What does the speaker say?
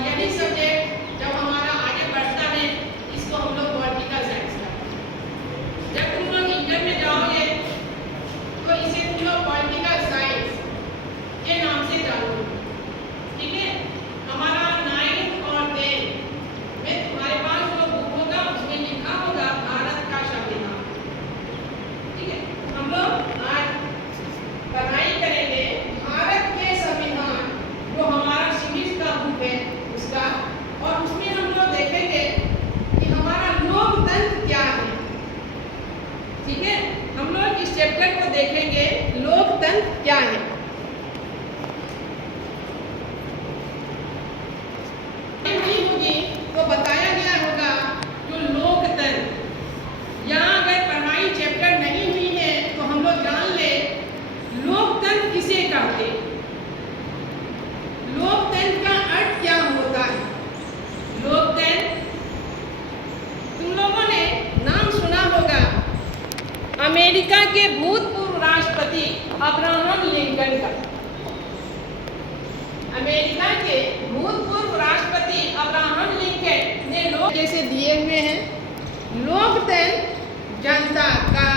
और यही सब्जेक्ट जब हमारा आगे बढ़ता है इसको हम लोग पॉलिटिकल साइंस कहते हैं। जब तुम लोग इंटर में जाओगे तो इसे तुम लोग पॉलिटिकल साइंस के नाम से जानोगे, ठीक है। हमारा 9th और 10th में तुम्हारे पास जो बुक होगा उसमें लिखा होगा भारत का संविधान, ठीक है। हम लोग आज पढ़ाई करेंगे भारत के संविधान जो हमारा सिविक्स का बुक है उसका, और उसमें हम लोग देखेंगे कि हमारा लोकतंत्र क्या है, ठीक है। हम लोग इस चैप्टर को देखेंगे लोकतंत्र क्या है। तो बताया गया होगा जो लोकतंत्र, यहाँ अगर पढ़ाई चैप्टर नहीं हुई है तो हम लोग जान ले लोकतंत्र किसे कहते हैं, लोकतंत्र का अर्थ क्या होता है। लोकतंत्र तुम लोगों ने नाम सुना होगा अमेरिका के भूतपूर्व राष्ट्रपति अब्राहम लिंकन का। अमेरिका के भूतपूर्व राष्ट्रपति अब्राहम लिंकन ने लोक जैसे दिए हुए हैं। लोकतंत्र जनता का